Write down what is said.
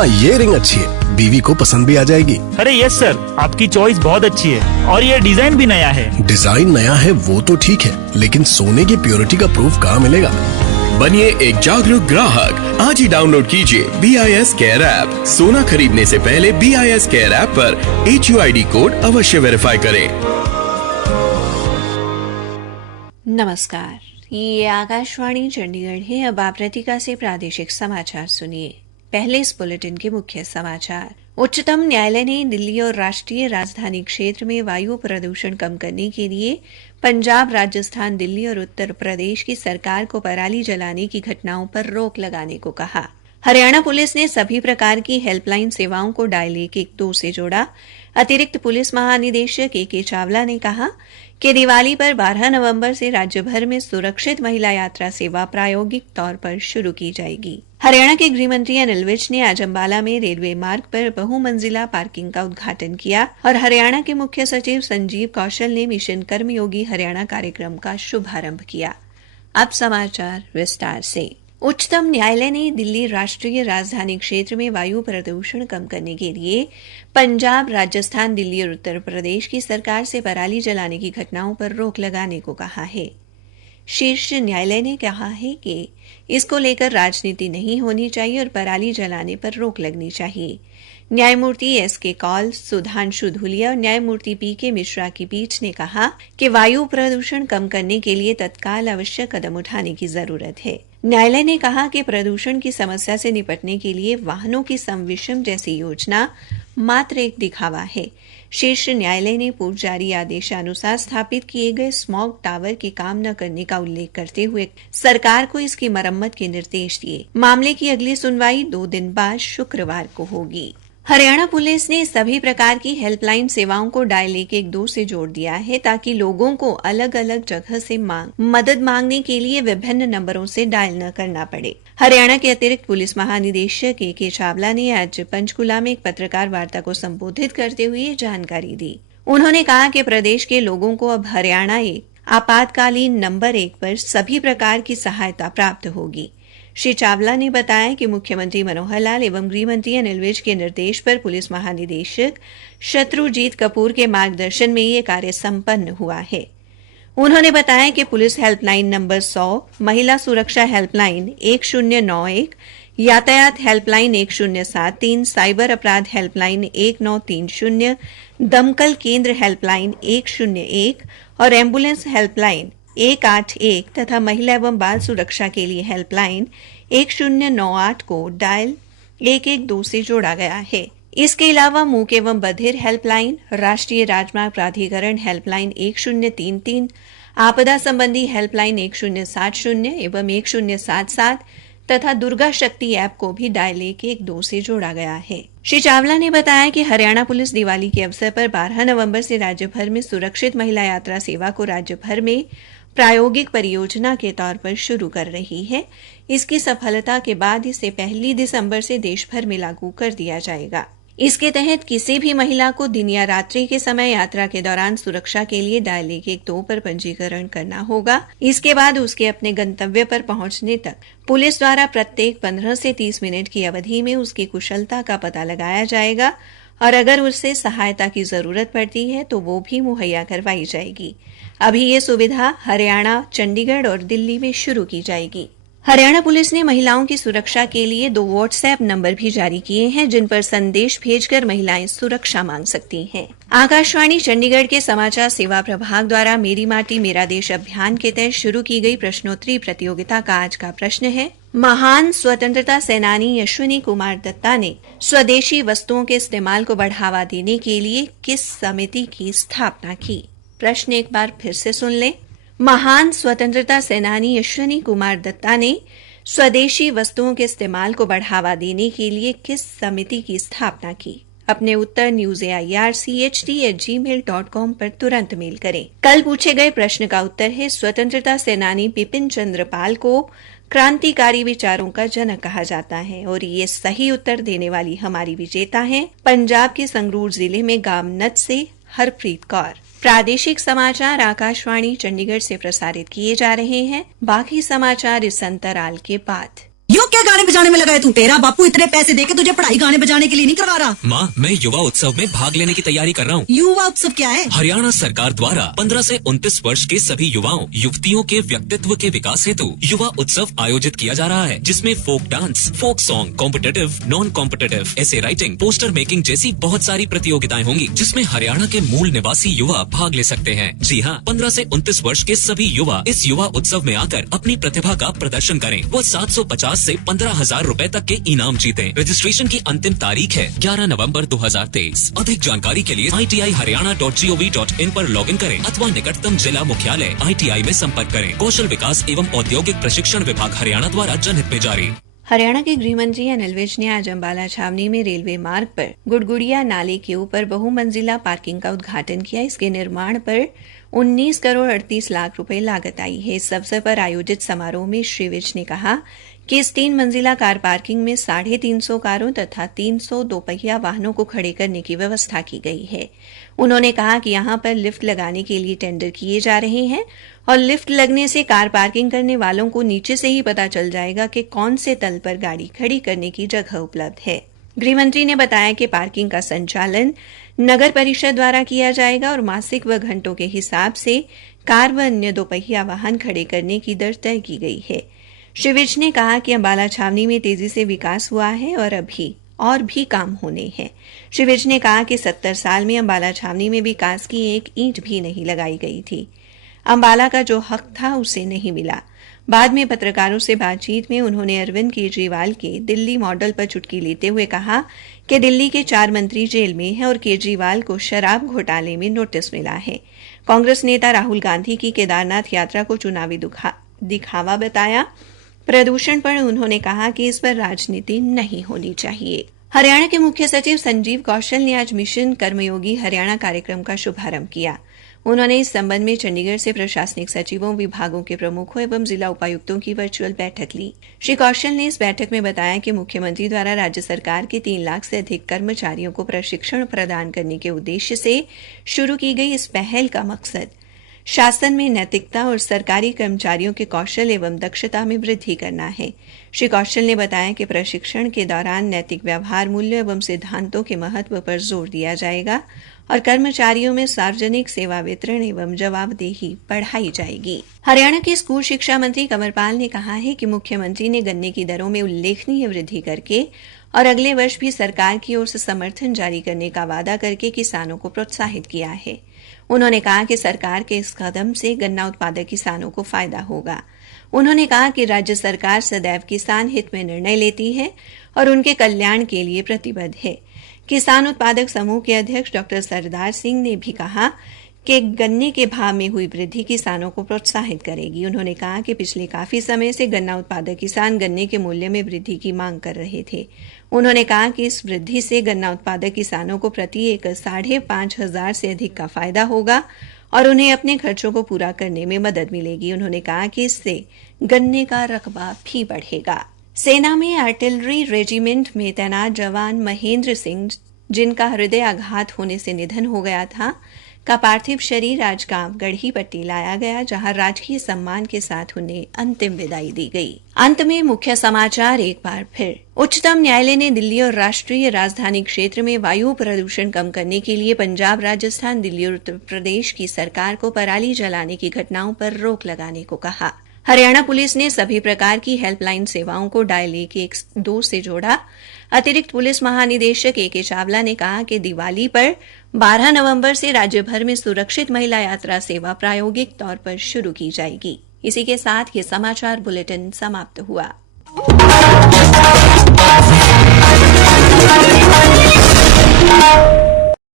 हाँ, ये रिंग अच्छी है, बीवी को पसंद भी आ जाएगी। अरे यस सर, आपकी चॉइस बहुत अच्छी है और ये डिजाइन भी नया है। डिजाइन नया है वो तो ठीक है, लेकिन सोने की प्योरिटी का प्रूफ कहाँ मिलेगा? बनिए एक जागरूक ग्राहक। आज ही डाउनलोड कीजिए BIS केयर ऐप। सोना खरीदने से पहले BIS केयर ऐप पर HUID कोड अवश्य वेरीफाई करें। नमस्कार, ये आकाशवाणी चंडीगढ़ है। अब आप रतिका से प्रादेशिक समाचार सुनिए। पहले इस बुलेटिन के मुख्य समाचार। उच्चतम न्यायालय ने दिल्ली और राष्ट्रीय राजधानी क्षेत्र में वायु प्रदूषण कम करने के लिए पंजाब, राजस्थान, दिल्ली और उत्तर प्रदेश की सरकार को पराली जलाने की घटनाओं पर रोक लगाने को कहा। हरियाणा पुलिस ने सभी प्रकार की हेल्पलाइन सेवाओं को डायल 112 से जोड़ा। अतिरिक्त पुलिस महानिदेशक AK चावला ने कहा कि दिवाली पर 12 नवंबर से राज्य भर में सुरक्षित महिला यात्रा सेवा प्रायोगिक तौर पर शुरू की जाएगी। हरियाणा के गृह मंत्री अनिल विज ने आज अंबाला में रेलवे मार्ग पर बहुमंजिला पार्किंग का उद्घाटन किया और हरियाणा के मुख्य सचिव संजीव कौशल ने मिशन कर्मयोगी हरियाणा कार्यक्रम का शुभारंभ किया। अब समाचार विस्तार से। उच्चतम न्यायालय ने दिल्ली राष्ट्रीय राजधानी क्षेत्र में वायु प्रदूषण कम करने के लिए पंजाब, राजस्थान, दिल्ली और उत्तर प्रदेश की सरकार से पराली जलाने की घटनाओं पर रोक लगाने को कहा है। शीर्ष न्यायालय ने कहा है कि इसको लेकर राजनीति नहीं होनी चाहिए और पराली जलाने पर रोक लगनी चाहिए। न्यायमूर्ति SK कौल, सुधांशु धूलिया और न्यायमूर्ति PK मिश्रा की पीठ ने कहा कि वायु प्रदूषण कम करने के लिए तत्काल आवश्यक कदम उठाने की जरूरत है। न्यायालय ने कहा कि प्रदूषण की समस्या से निपटने के लिए वाहनों की संविषम जैसी योजना मात्र एक दिखावा है। शीर्ष न्यायालय ने पूर्व जारी आदेशानुसार स्थापित किए गए स्मॉग टावर के काम न करने का उल्लेख करते हुए सरकार को इसकी मरम्मत के निर्देश दिए। मामले की अगली सुनवाई 2 दिन बाद शुक्रवार को होगी। हरियाणा पुलिस ने सभी प्रकार की हेल्पलाइन सेवाओं को डायल 112 से जोड़ दिया है ताकि लोगों को अलग अलग जगह से मदद मांगने के लिए विभिन्न नंबरों से डायल न करना पड़े। हरियाणा के अतिरिक्त पुलिस महानिदेशक AK चावला ने आज पंचकुला में एक पत्रकार वार्ता को संबोधित करते हुए ये जानकारी दी। उन्होंने कहा कि प्रदेश के लोगों को अब हरियाणा एक आपातकालीन नंबर 1 पर सभी प्रकार की सहायता प्राप्त होगी। श्री चावला ने बताया कि मुख्यमंत्री मनोहर लाल एवं गृह मंत्री अनिल विज के निर्देश पर पुलिस महानिदेशक शत्रुजीत कपूर के मार्गदर्शन में ये कार्य संपन्न हुआ है। उन्होंने बताया कि पुलिस हेल्पलाइन नंबर 100, महिला सुरक्षा हेल्पलाइन 1091, यातायात हेल्पलाइन 1073, साइबर अपराध हेल्पलाइन 1930, दमकल केंद्र हेल्पलाइन 101 और एम्बुलेंस हेल्पलाइन 181 तथा महिला एवं बाल सुरक्षा के लिए हेल्पलाइन 1098 को डायल 112 से जोड़ा गया है। इसके अलावा मूक एवं बधिर हेल्पलाइन, राष्ट्रीय राजमार्ग प्राधिकरण हेल्पलाइन 1033, आपदा संबंधी हेल्पलाइन 1070 एवं 1077 तथा दुर्गा शक्ति ऐप को भी डायल 112 से जोड़ा गया है। श्री चावला ने बताया कि हरियाणा पुलिस दिवाली के अवसर पर 12 नवंबर से राज्य भर में सुरक्षित महिला यात्रा सेवा को राज्य भर में प्रायोगिक परियोजना के तौर पर शुरू कर रही है। इसकी सफलता के बाद इसे 1 दिसंबर से देश भर में लागू कर दिया जाएगा। इसके तहत किसी भी महिला को दिन या रात्रि के समय यात्रा के दौरान सुरक्षा के लिए डायल 112 पर पंजीकरण करना होगा। इसके बाद उसके अपने गंतव्य पर पहुंचने तक पुलिस द्वारा प्रत्येक 15 से 30 मिनट की अवधि में उसकी कुशलता का पता लगाया जाएगा और अगर उससे सहायता की जरूरत पड़ती है तो वो भी मुहैया करवाई जाएगी। अभी ये सुविधा हरियाणा, चंडीगढ़ और दिल्ली में शुरू की जाएगी। हरियाणा पुलिस ने महिलाओं की सुरक्षा के लिए 2 WhatsApp नंबर भी जारी किए हैं जिन पर संदेश भेजकर महिलाएं सुरक्षा मांग सकती हैं। आकाशवाणी चंडीगढ़ के समाचार सेवा प्रभाग द्वारा मेरी माटी मेरा देश अभियान के तहत शुरू की गई प्रश्नोत्तरी प्रतियोगिता का आज का प्रश्न है, महान स्वतंत्रता सेनानी अश्विनी कुमार दत्ता ने स्वदेशी वस्तुओं के इस्तेमाल को बढ़ावा देने के लिए किस समिति की स्थापना की? प्रश्न एक बार फिर से सुन लें। महान स्वतंत्रता सेनानी अश्विनी कुमार दत्ता ने स्वदेशी वस्तुओं के इस्तेमाल को बढ़ावा देने के लिए किस समिति की स्थापना की? अपने उत्तर newsairchd@gmail.com पर तुरंत मेल करें। कल पूछे गए प्रश्न का उत्तर है, स्वतंत्रता सेनानी बिपिन चंद्र पाल को क्रांतिकारी विचारों का जनक कहा जाता है और ये सही उत्तर देने वाली हमारी विजेता हैं पंजाब के संगरूर जिले में गामनत से हरप्रीत कौर। प्रादेशिक समाचार आकाशवाणी चंडीगढ़ से प्रसारित किए जा रहे हैं। बाकी समाचार इस अंतराल के बाद। यो क्या गाने बजाने में लगा है तू? तेरा बापू इतने पैसे देके तुझे पढ़ाई गाने बजाने के लिए नहीं करवा रहा। माँ, मैं युवा उत्सव में भाग लेने की तैयारी कर रहा हूँ। युवा उत्सव क्या है? हरियाणा सरकार द्वारा 15 से 29 वर्ष के सभी युवाओं युवतियों के व्यक्तित्व के विकास हेतु युवा उत्सव आयोजित किया जा रहा है, जिसमें folk dance, folk song, competitive, non competitive, essay writing, poster making जैसी बहुत सारी प्रतियोगिताएं होंगी, जिसमें हरियाणा के मूल निवासी युवा भाग ले सकते हैं। जी हाँ, 15 से 29 वर्ष के सभी युवा इस युवा उत्सव में आकर अपनी प्रतिभा का प्रदर्शन करें। वो 750 से 15,000 रूपए तक के इनाम जीतें। रजिस्ट्रेशन की अंतिम तारीख है 11 नवंबर 2023। अधिक जानकारी के लिए iti-haryana.gov.in पर लॉगिन करें अथवा निकटतम जिला मुख्यालय ITI में संपर्क करें। कौशल विकास एवं औद्योगिक प्रशिक्षण विभाग हरियाणा द्वारा जनहित में जारी। हरियाणा के गृह मंत्री अनिल विज ने आज अम्बाला छावनी में रेलवे मार्ग पर गुड़गुड़िया नाले के ऊपर बहुमंजिला पार्किंग का उद्घाटन किया। इसके निर्माण पर 19 करोड़ 38 लाख रुपए लागत आई है। इस अवसर पर आयोजित समारोह में श्री विज ने कहा कि इस 3 मंजिला कार पार्किंग में 350 कारों तथा 300 दोपहिया वाहनों को खड़े करने की व्यवस्था की गई है। उन्होंने कहा कि यहां पर लिफ्ट लगाने के लिए टेंडर किए जा रहे हैं और लिफ्ट लगने से कार पार्किंग करने वालों को नीचे से ही पता चल जाएगा कि कौन से तल पर गाड़ी खड़ी करने की जगह उपलब्ध है। गृहमंत्री ने बताया कि पार्किंग का संचालन नगर परिषद द्वारा किया जाएगा और मासिक व घंटों के हिसाब से कार व अन्य दोपहिया वाहन खड़े करने की दर तय की गई है। श्री विज ने कहा कि अम्बाला छावनी में तेजी से विकास हुआ है और अभी और भी काम होने हैं। श्री विज ने कहा कि 70 साल में अम्बाला छावनी में विकास की एक ईंट भी नहीं लगाई गई थी। अम्बाला का जो हक था उसे नहीं मिला। बाद में पत्रकारों से बातचीत में उन्होंने अरविंद केजरीवाल के दिल्ली मॉडल पर चुटकी लेते हुए कहा कि दिल्ली के 4 मंत्री जेल में हैं और केजरीवाल को शराब घोटाले में नोटिस मिला है। कांग्रेस नेता राहुल गांधी की केदारनाथ यात्रा को चुनावी दिखावा बताया। प्रदूषण पर उन्होंने कहा कि इस पर राजनीति नहीं होनी चाहिए। हरियाणा के मुख्य सचिव संजीव कौशल ने आज मिशन कर्मयोगी हरियाणा कार्यक्रम का शुभारंभ किया। उन्होंने इस संबंध में चंडीगढ़ से प्रशासनिक सचिवों, विभागों के प्रमुखों एवं जिला उपायुक्तों की वर्चुअल बैठक ली। श्री कौशल ने इस बैठक में बताया कि मुख्यमंत्री द्वारा राज्य सरकार के 3 लाख से अधिक कर्मचारियों को प्रशिक्षण प्रदान करने के उद्देश्य से शुरू की गई इस पहल का मकसद शासन में नैतिकता और सरकारी कर्मचारियों के कौशल एवं दक्षता में वृद्धि करना है। श्री कौशल ने बताया कि प्रशिक्षण के दौरान नैतिक व्यवहार, मूल्य एवं सिद्धांतों के महत्व पर जोर दिया जाएगा और कर्मचारियों में सार्वजनिक सेवा वितरण एवं जवाबदेही बढ़ाई जाएगी। हरियाणा के स्कूल शिक्षा मंत्री कंवरपाल ने कहा है कि मुख्यमंत्री ने गन्ने की दरों में उल्लेखनीय वृद्धि करके और अगले वर्ष भी सरकार की ओर से समर्थन जारी करने का वादा करके किसानों को प्रोत्साहित किया है। उन्होंने कहा कि सरकार के इस कदम से गन्ना उत्पादक किसानों को फायदा होगा। उन्होंने कहा कि राज्य सरकार सदैव किसान हित में निर्णय लेती है और उनके कल्याण के लिए प्रतिबद्ध है। किसान उत्पादक समूह के अध्यक्ष डॉ सरदार सिंह ने भी कहा कि गन्ने के भाव में हुई वृद्धि किसानों को प्रोत्साहित करेगी। उन्होंने कहा कि पिछले काफी समय से गन्ना उत्पादक किसान गन्ने के मूल्य में वृद्धि की मांग कर रहे थे। उन्होंने कहा कि इस वृद्धि से गन्ना उत्पादक किसानों को प्रति एकड़ 5,500 से अधिक का फायदा होगा और उन्हें अपने खर्चों को पूरा करने में मदद मिलेगी। उन्होंने कहा कि इससे गन्ने का रकबा भी बढ़ेगा। सेना में आर्टिलरी रेजिमेंट में तैनात जवान महेंद्र सिंह, जिनका हृदय आघात होने से निधन हो गया था, का पार्थिव शरीर आज गांव गढ़ी पट्टी लाया गया, जहां राजकीय सम्मान के साथ उन्हें अंतिम विदाई दी गई। अंत में मुख्य समाचार एक बार फिर। उच्चतम न्यायालय ने दिल्ली और राष्ट्रीय राजधानी क्षेत्र में वायु प्रदूषण कम करने के लिए पंजाब, राजस्थान, दिल्ली और उत्तर प्रदेश की सरकार को पराली जलाने की घटनाओं पर रोक लगाने को कहा। हरियाणा पुलिस ने सभी प्रकार की हेल्पलाइन सेवाओं को डायल 112 से जोड़ा। अतिरिक्त पुलिस महानिदेशक A.K. चावला ने कहा कि दिवाली पर 12 नवंबर से राज्य भर में सुरक्षित महिला यात्रा सेवा प्रायोगिक तौर पर शुरू की जाएगी। इसी के साथ ये समाचार बुलेटिन समाप्त हुआ।